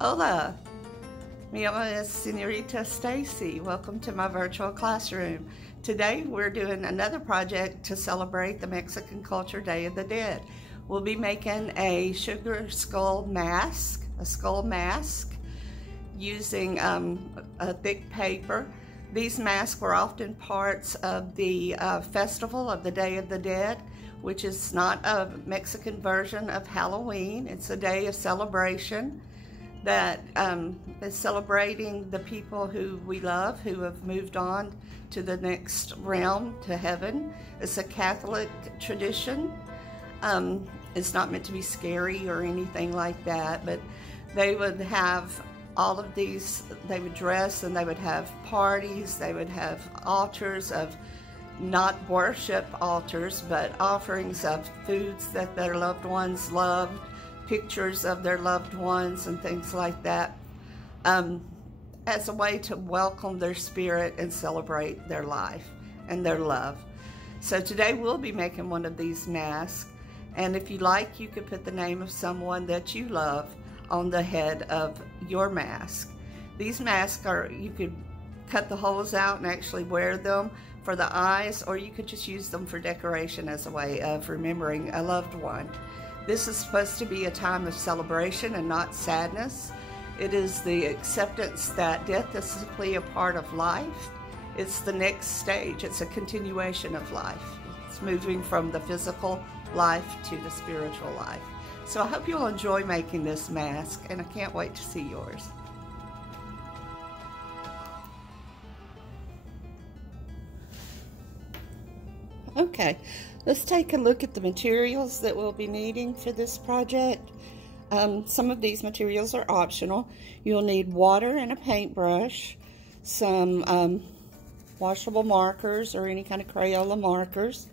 Hola, mi llamo es Señorita Stacy. Welcome to my virtual classroom. Today we're doing another project to celebrate the Mexican Culture Day of the Dead. We'll be making a sugar skull mask, using a thick paper. These masks were often parts of the festival of the Day of the Dead, which is not a Mexican version of Halloween. It's a day of celebration that is celebrating the people who we love, who have moved on to the next realm, to heaven. It's a Catholic tradition. It's not meant to be scary or anything like that, but they would have all of these, they would dress and they would have parties, they would have altars of, not worship altars, but offerings of foods that their loved ones loved, pictures of their loved ones and things like that, as a way to welcome their spirit and celebrate their life and their love. So today we'll be making one of these masks, and if you like, you could put the name of someone that you love on the head of your mask. These masks are, you could cut the holes out and actually wear them for the eyes, or you could just use them for decoration as a way of remembering a loved one. This is supposed to be a time of celebration and not sadness. It is the acceptance that death is simply a part of life. It's the next stage. It's a continuation of life. It's moving from the physical life to the spiritual life. So I hope you'll enjoy making this mask, and I can't wait to see yours. Okay, let's take a look at the materials that we'll be needing for this project. Some of these materials are optional. You'll need water and a paintbrush, some washable markers or any kind of Crayola markers,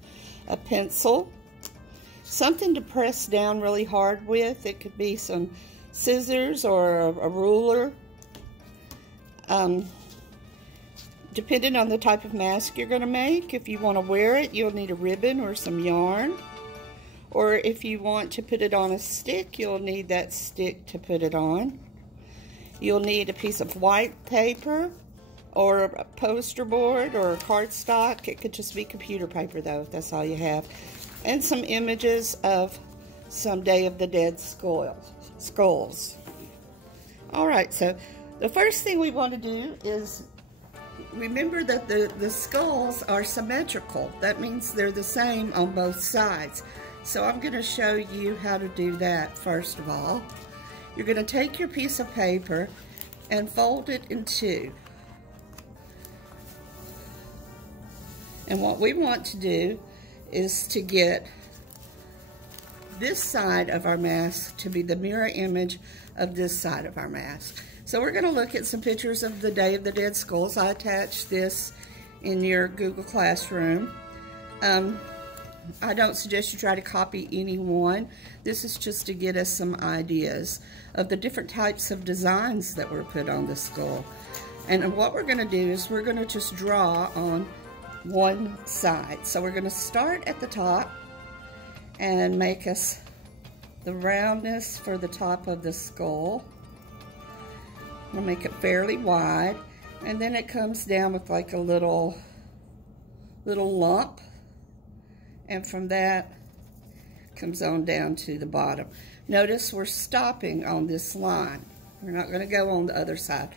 a pencil, something to press down really hard with. It could be some scissors or a ruler. Depending on the type of mask you're going to make, if you want to wear it, you'll need a ribbon or some yarn. Or if you want to put it on a stick, you'll need that stick to put it on. You'll need a piece of white paper or a poster board or a cardstock. It could just be computer paper though, if that's all you have. And some images of some Day of the Dead skulls. All right, so the first thing we want to do is remember that the skulls are symmetrical. That means they're the same on both sides. So I'm going to show you how to do that first of all. You're going to take your piece of paper and fold it in two. And what we want to do is to get this side of our mask to be the mirror image of this side of our mask. So we're going to look at some pictures of the Day of the Dead skulls. I attached this in your Google Classroom. I don't suggest you try to copy any one. This is just to get us some ideas of the different types of designs that were put on the skull. And what we're going to do is we're going to just draw on one side. So we're going to start at the top and make us the roundness for the top of the skull. We'll make it fairly wide, and then it comes down with like a little lump, and from that comes on down to the bottom. Notice we're stopping on this line. We're not going to go on the other side.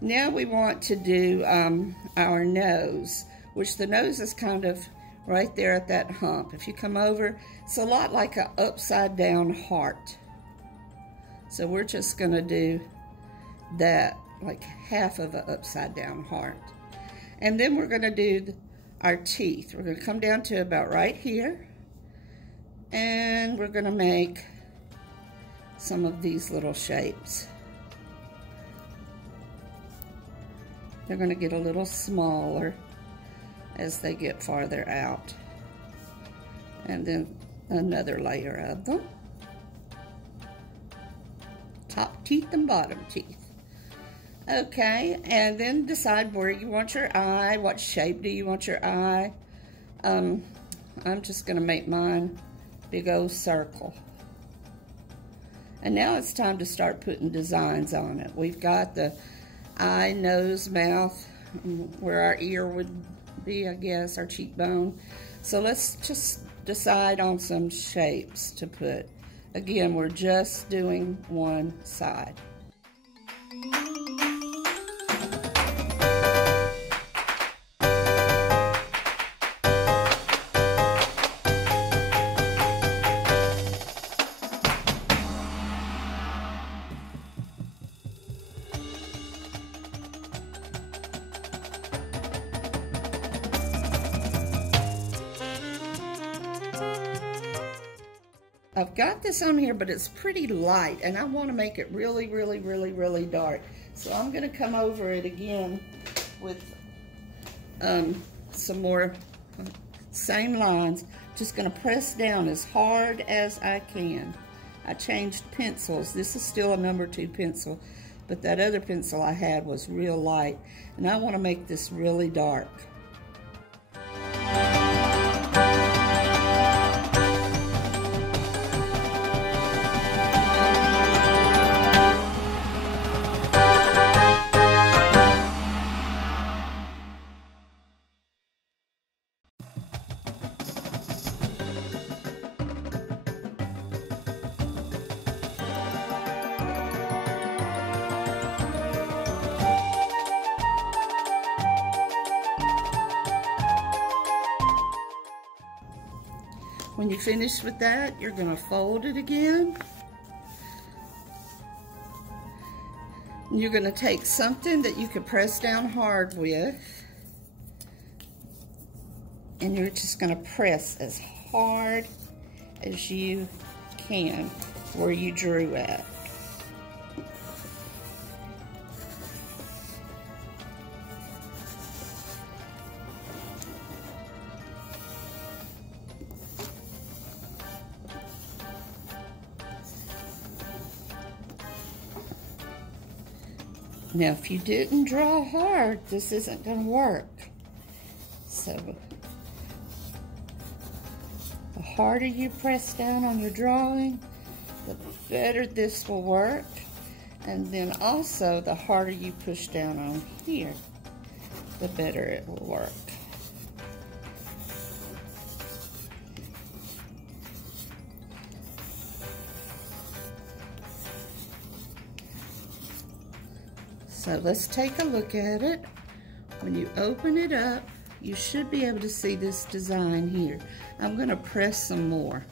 Now we want to do our nose, which the nose is kind of right there at that hump. If you come over, it's a lot like an upside down heart. So we're just going to do that, like half of an upside down heart. And then we're going to do our teeth. We're going to come down to about right here, and we're going to make some of these little shapes. They're going to get a little smaller as they get farther out. And then another layer of them. Top teeth and bottom teeth. Okay, and then decide where you want your eye. What shape do you want your eye? I'm just going to make mine big old circle. And now it's time to start putting designs on it. We've got the eye, nose, mouth, where our ear would be, I guess, our cheekbone. So let's just decide on some shapes to put. Again, we're just doing one side. I've got this on here, but it's pretty light, and I want to make it really, really, really, really dark. So I'm going to come over it again with some more same lines. Just going to press down as hard as I can. I changed pencils. This is still a number 2 pencil, but that other pencil I had was real light, and I want to make this really dark. When you finish with that, you're going to fold it again. And you're going to take something that you can press down hard with, and you're just going to press as hard as you can where you drew at. Now, if you didn't draw hard, this isn't going to work. So, the harder you press down on your drawing, the better this will work. And then also, the harder you push down on here, the better it will work. So let's take a look at it. When you open it up, you should be able to see this design here. I'm going to press some more.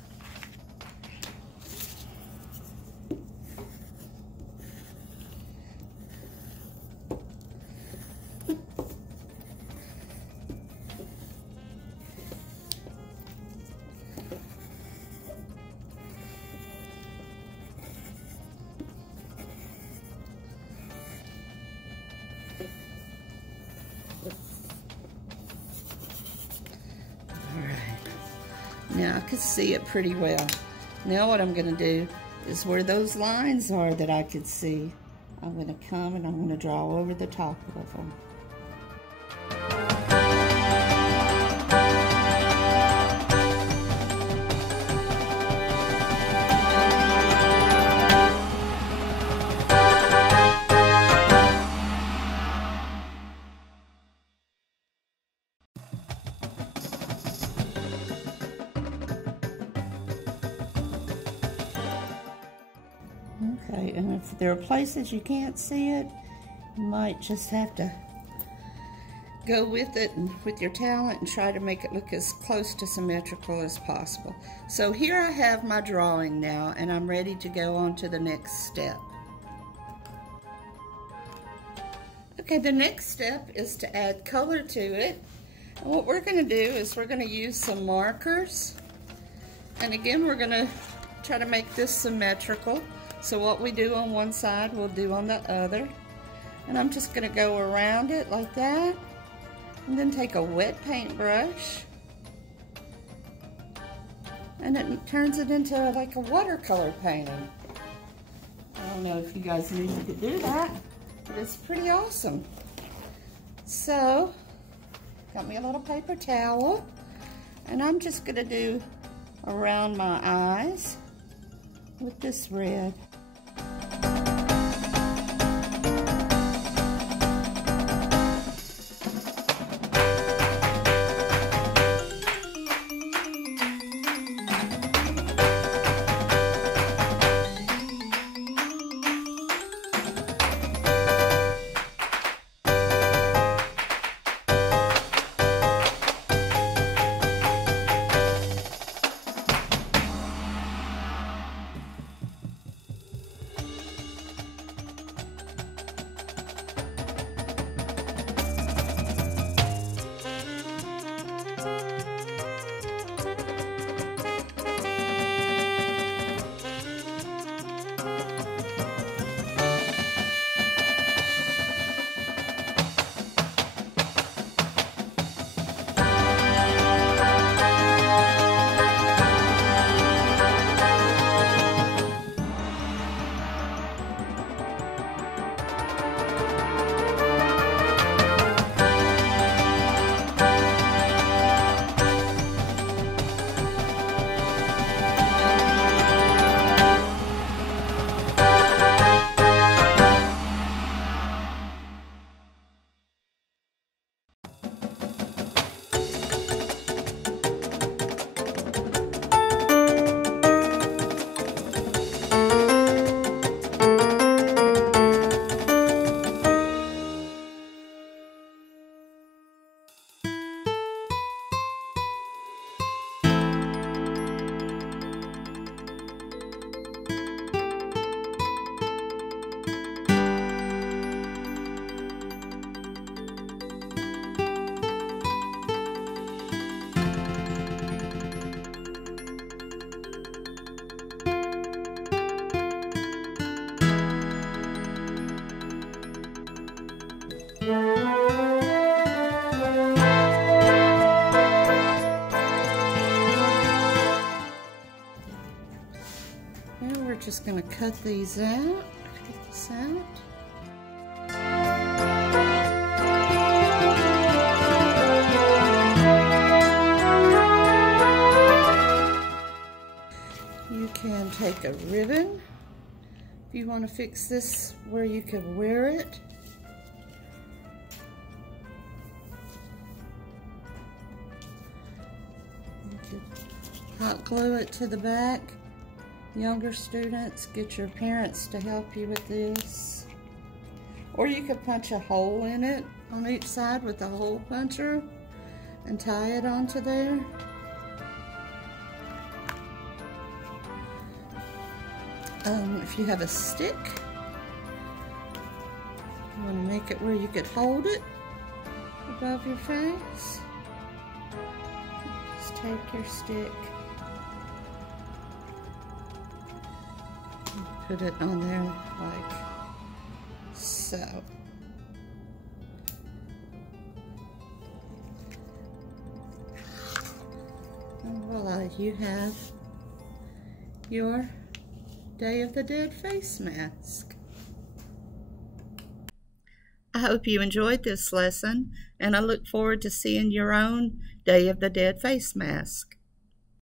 Now I can see it pretty well. Now what I'm going to do is where those lines are that I could see, I'm going to come and I'm going to draw over the top of them. Okay, and if there are places you can't see it, you might just have to go with it and with your talent and try to make it look as close to symmetrical as possible. So here I have my drawing now, and I'm ready to go on to the next step. Okay, the next step is to add color to it. And what we're going to do is we're going to use some markers, and again we're going to try to make this symmetrical. So what we do on one side, we'll do on the other. And I'm just going to go around it like that. And then take a wet paintbrush. And it turns it into like a watercolor painting. I don't know if you guys knew you could do that, but it's pretty awesome. So, got me a little paper towel. And I'm just going to do around my eyes with this red. just going to cut these out. Cut this out. You can take a ribbon if you want to fix this where you can wear it. You could hot glue it to the back. Younger students, get your parents to help you with this. Or you could punch a hole in it on each side with a hole puncher and tie it onto there. If you have a stick, you want to make it where you could hold it above your face. Just take your stick and put it on there like so. And voila, you have your Day of the Dead face mask. I hope you enjoyed this lesson, and I look forward to seeing your own Day of the Dead face mask.